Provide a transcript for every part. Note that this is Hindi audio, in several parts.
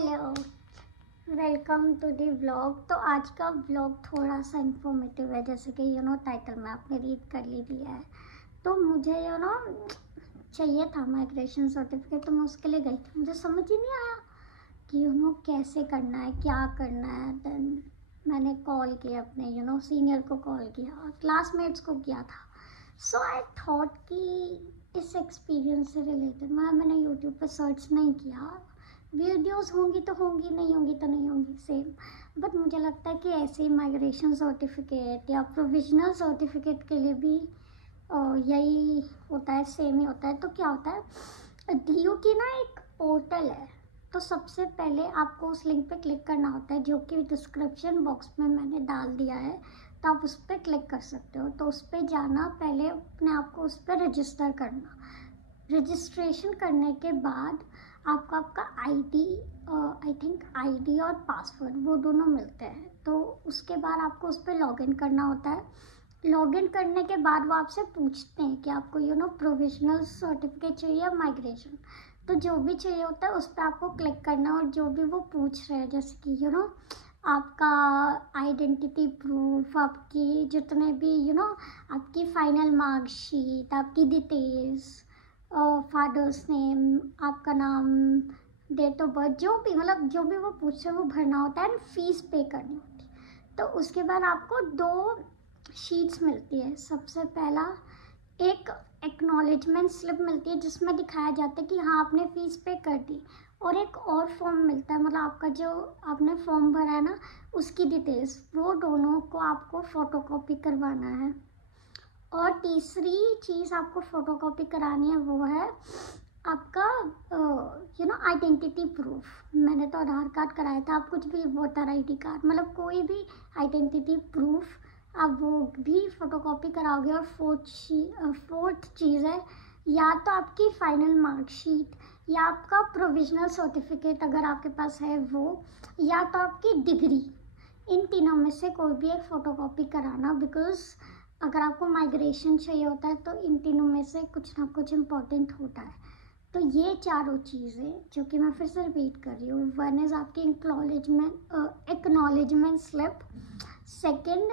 Hello, welcome to the vlog. तो आज का व्लॉग थोड़ा सा इंफॉर्मेटिव है, जैसे कि टाइटल में आपने रीड कर ली दिया है। तो मुझे चाहिए था माइग्रेशन सर्टिफिकेट, तो मैं उसके लिए गई थी। मुझे समझ ही नहीं आया कि कैसे करना है, क्या करना है। देन मैंने कॉल किया अपने सीनियर को, कॉल किया, क्लासमेट्स को किया था। सो आई थॉट कि इस एक्सपीरियंस से रिलेटेड मैंने यूट्यूब पे सर्च नहीं किया। वीडियोस होंगी तो होंगी, नहीं होंगी तो नहीं होंगी, सेम। बट मुझे लगता है कि ऐसे ही माइग्रेशन सर्टिफिकेट या प्रोविजनल सर्टिफिकेट के लिए भी यही होता है, सेम ही होता है। तो क्या होता है, DU की एक पोर्टल है। तो सबसे पहले आपको उस लिंक पे क्लिक करना होता है, जो कि डिस्क्रिप्शन बॉक्स में मैंने डाल दिया है। तो आप उस पर क्लिक कर सकते हो। तो उस पर जाना, पहले अपने आप को उस पर रजिस्टर करना। रजिस्ट्रेशन करने के बाद आपको आपका आई थिंक ID और पासवर्ड, वो दोनों मिलते हैं। तो उसके बाद आपको उस पर लॉगिन करना होता है। लॉगिन करने के बाद वो आपसे पूछते हैं कि आपको प्रोविजनल सर्टिफिकेट चाहिए या माइग्रेशन। तो जो भी चाहिए होता है उस पर आपको क्लिक करना, और जो भी वो पूछ रहे हैं, जैसे कि आपका आइडेंटिटी प्रूफ, आपकी जितने भी आपकी फाइनल मार्कशीट, आपकी डिटेल्स, फादर्स नेम, आपका नाम, डेट ऑफ बर्थ, जो भी वो पूछ रहे वो भरना होता है, एंड फीस पे करनी होती है। तो उसके बाद आपको 2 शीट्स मिलती है। सबसे पहला एक एक्नॉलेजमेंट स्लिप मिलती है, जिसमें दिखाया जाता है कि हाँ आपने फ़ीस पे कर दी। और एक और फॉर्म मिलता है, आपका जो आपने फॉर्म भरा है ना, उसकी डिटेल्स, वो दोनों को आपको फ़ोटोकॉपी करवाना है। और तीसरी चीज़ आपको फ़ोटोकॉपी करानी है, वो है आपका आइडेंटिटी प्रूफ। मैंने तो आधार कार्ड कराया था, आप कुछ भी, वोटर ID कार्ड, कोई भी आइडेंटिटी प्रूफ आप वो भी फ़ोटोकॉपी कराओगे। और फोर्थ चीज़ है, या तो आपकी फ़ाइनल मार्कशीट, या आपका प्रोविजनल सर्टिफिकेट अगर आपके पास है वो, या तो आपकी डिग्री। इन तीनों में से कोई भी एक फ़ोटोकॉपी कराना, बिकॉज़ अगर आपको माइग्रेशन चाहिए होता है तो इन तीनों में से कुछ ना कुछ इम्पोर्टेंट होता है। तो ये चारों चीज़ें, जो कि मैं फिर से रिपीट कर रही हूँ, वन इज़ आपकी एक्नॉलेजमेंट स्लिप, सेकंड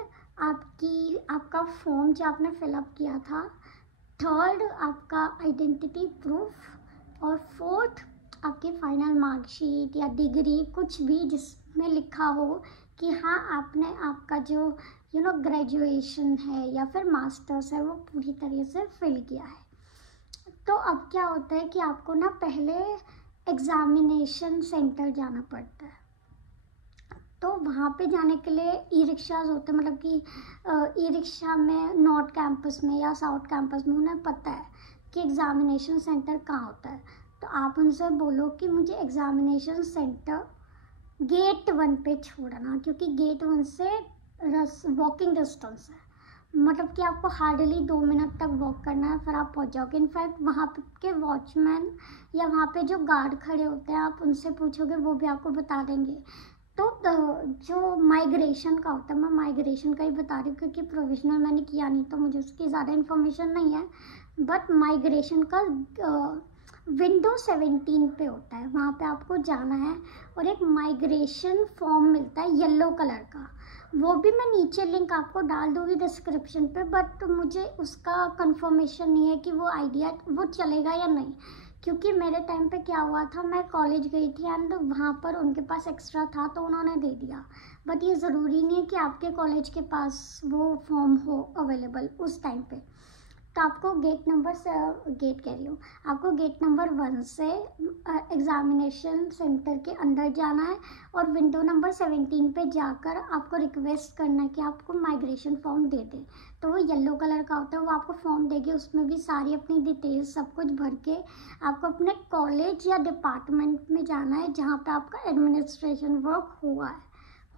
आपका फॉर्म जो आपने फिलअप किया था, थर्ड आपका आइडेंटिटी प्रूफ, और फोर्थ आपकी फाइनल मार्कशीट या डिग्री, कुछ भी जिसमें लिखा हो कि हाँ आपने आपका जो ग्रेजुएशन है या फिर मास्टर्स है वो पूरी तरीके से फिल किया है। तो अब क्या होता है कि आपको पहले एग्ज़ामिनेशन सेंटर जाना पड़ता है। तो वहाँ पे जाने के लिए ई-रिक्शाज होते हैं, कि ई-रिक्शा में नॉर्थ कैंपस में या साउथ कैंपस में उन्हें पता है कि एग्ज़ामिनेशन सेंटर कहाँ होता है। तो आप उनसे बोलो कि मुझे एग्ज़ामिनेशन सेंटर गेट 1 पे छोड़ना, क्योंकि गेट 1 से वॉकिंग डिस्टेंस है। कि आपको हार्डली 2 मिनट तक वॉक करना है, फिर आप पहुंच जाओगे। इनफैक्ट वहाँ के वॉचमैन या वहाँ पे जो गार्ड खड़े होते हैं, आप उनसे पूछोगे, वो भी आपको बता देंगे। तो जो माइग्रेशन का होता है, मैं माइग्रेशन का ही बता रही हूँ, क्योंकि प्रोविजनल मैंने किया नहीं, तो मुझे उसकी ज़्यादा इन्फॉर्मेशन नहीं है। बट माइग्रेशन का विंडो 17 पे होता है, वहाँ पे आपको जाना है। और एक माइग्रेशन फॉर्म मिलता है येलो कलर का, वो भी मैं नीचे लिंक आपको डाल दूँगी डिस्क्रिप्शन पे। बट मुझे उसका कंफर्मेशन नहीं है कि वो आइडिया वो चलेगा या नहीं, क्योंकि मेरे टाइम पे क्या हुआ था, मैं कॉलेज गई थी एंड वहाँ पर उनके पास एक्स्ट्रा था तो उन्होंने दे दिया। बट ये ज़रूरी नहीं है कि आपके कॉलेज के पास वो फॉर्म हो अवेलेबल उस टाइम पे। तो आपको गेट नंबर 1 से एग्ज़ामिनेशन सेंटर के अंदर जाना है, और विंडो नंबर 17 पे जाकर आपको रिक्वेस्ट करना है कि आपको माइग्रेशन फॉर्म दे दें। तो वो येलो कलर का होता है, वो आपको फॉर्म देगी, उसमें भी सारी अपनी डिटेल्स सब कुछ भर के आपको अपने कॉलेज या डिपार्टमेंट में जाना है, जहाँ पे आपका एडमिनिस्ट्रेशन वर्क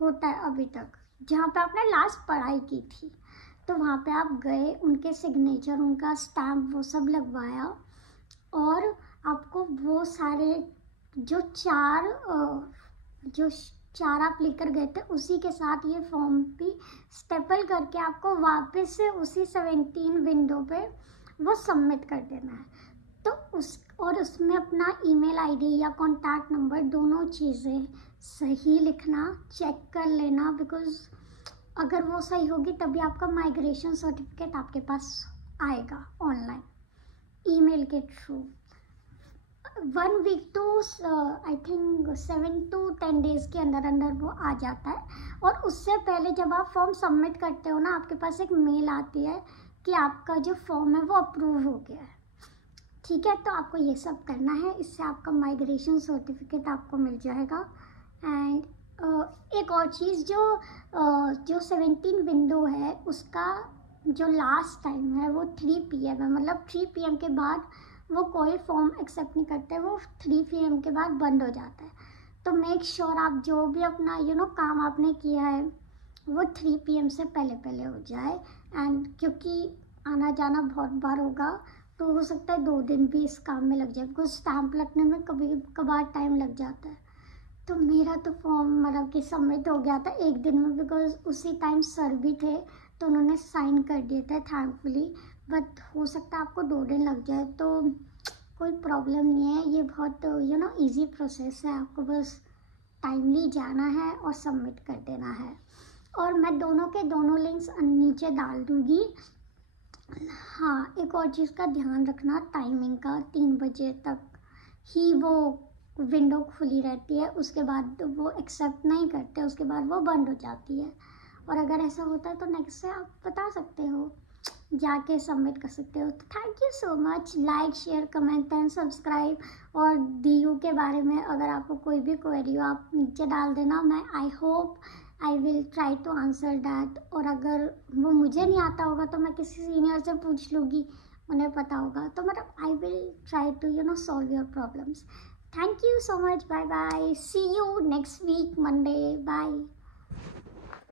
होता है अभी तक, जहाँ पे आपने लास्ट पढ़ाई की थी। तो वहाँ पे आप गए, उनके सिग्नेचर, उनका स्टैम्प, वो सब लगवाया, और आपको वो सारे जो चार आप लेकर गए थे, उसी के साथ ये फॉर्म भी स्टेपल करके आपको वापस से उसी 17 विंडो पे वो सबमिट कर देना है। तो और उसमें अपना ईमेल आईडी या कॉन्टैक्ट नंबर दोनों चीज़ें सही लिखना, चेक कर लेना, बिकॉज़ अगर वो सही होगी तभी आपका माइग्रेशन सर्टिफिकेट आपके पास आएगा ऑनलाइन ईमेल के through. 1 week to I think 7 to 10 days के अंदर अंदर वो आ जाता है। और उससे पहले जब आप फॉर्म सबमिट करते हो ना, आपके पास एक मेल आती है कि आपका जो फॉर्म है वो अप्रूव हो गया है। ठीक है, तो आपको ये सब करना है, इससे आपका माइग्रेशन सर्टिफिकेट आपको मिल जाएगा। एंड एक और चीज़, जो 17 विंडो है उसका जो लास्ट टाइम है वो 3 PM है, मतलब 3 PM के बाद वो कोई फॉर्म एक्सेप्ट नहीं करते, वो 3 PM के बाद बंद हो जाता है। तो मेक श्योर आप जो भी अपना काम आपने किया है वो 3 PM से पहले पहले हो जाए। एंड क्योंकि आना जाना बहुत बार होगा तो हो सकता है 2 दिन भी इस काम में लग जाए, बिकॉज स्टैंप लगने में कभी कभार टाइम लग जाता है। तो मेरा तो फॉर्म मतलब कि सबमिट हो गया था 1 दिन में, बिकॉज उसी टाइम सर भी थे तो उन्होंने साइन कर दिए थे थैंकफुली। बट हो सकता है आपको 2 दिन लग जाए, तो कोई प्रॉब्लम नहीं है, ये बहुत ईजी प्रोसेस है। आपको बस टाइमली जाना है और सबमिट कर देना है। और मैं दोनों के दोनों लिंक्स नीचे डाल दूँगी। हाँ, एक और चीज़ का ध्यान रखना, टाइमिंग का 3 बजे तक ही वो विंडो खुली रहती है, उसके बाद वो एक्सेप्ट नहीं करते, उसके बाद वो बंद हो जाती है। और अगर ऐसा होता है तो नेक्स्ट से आप बता सकते हो, जाके सबमिट कर सकते हो। तो thank you so much. Like, share, comment and subscribe. और DU के बारे में अगर आपको कोई भी क्वेरी हो आप नीचे डाल देना, मैं I hope I will try to answer that. और अगर वो मुझे नहीं आता होगा तो मैं किसी सीनियर से पूछ लूँगी, उन्हें पता होगा, तो मतलब I will try to solve your problems. Thank you so much. Bye bye. See you next week, Monday. Bye.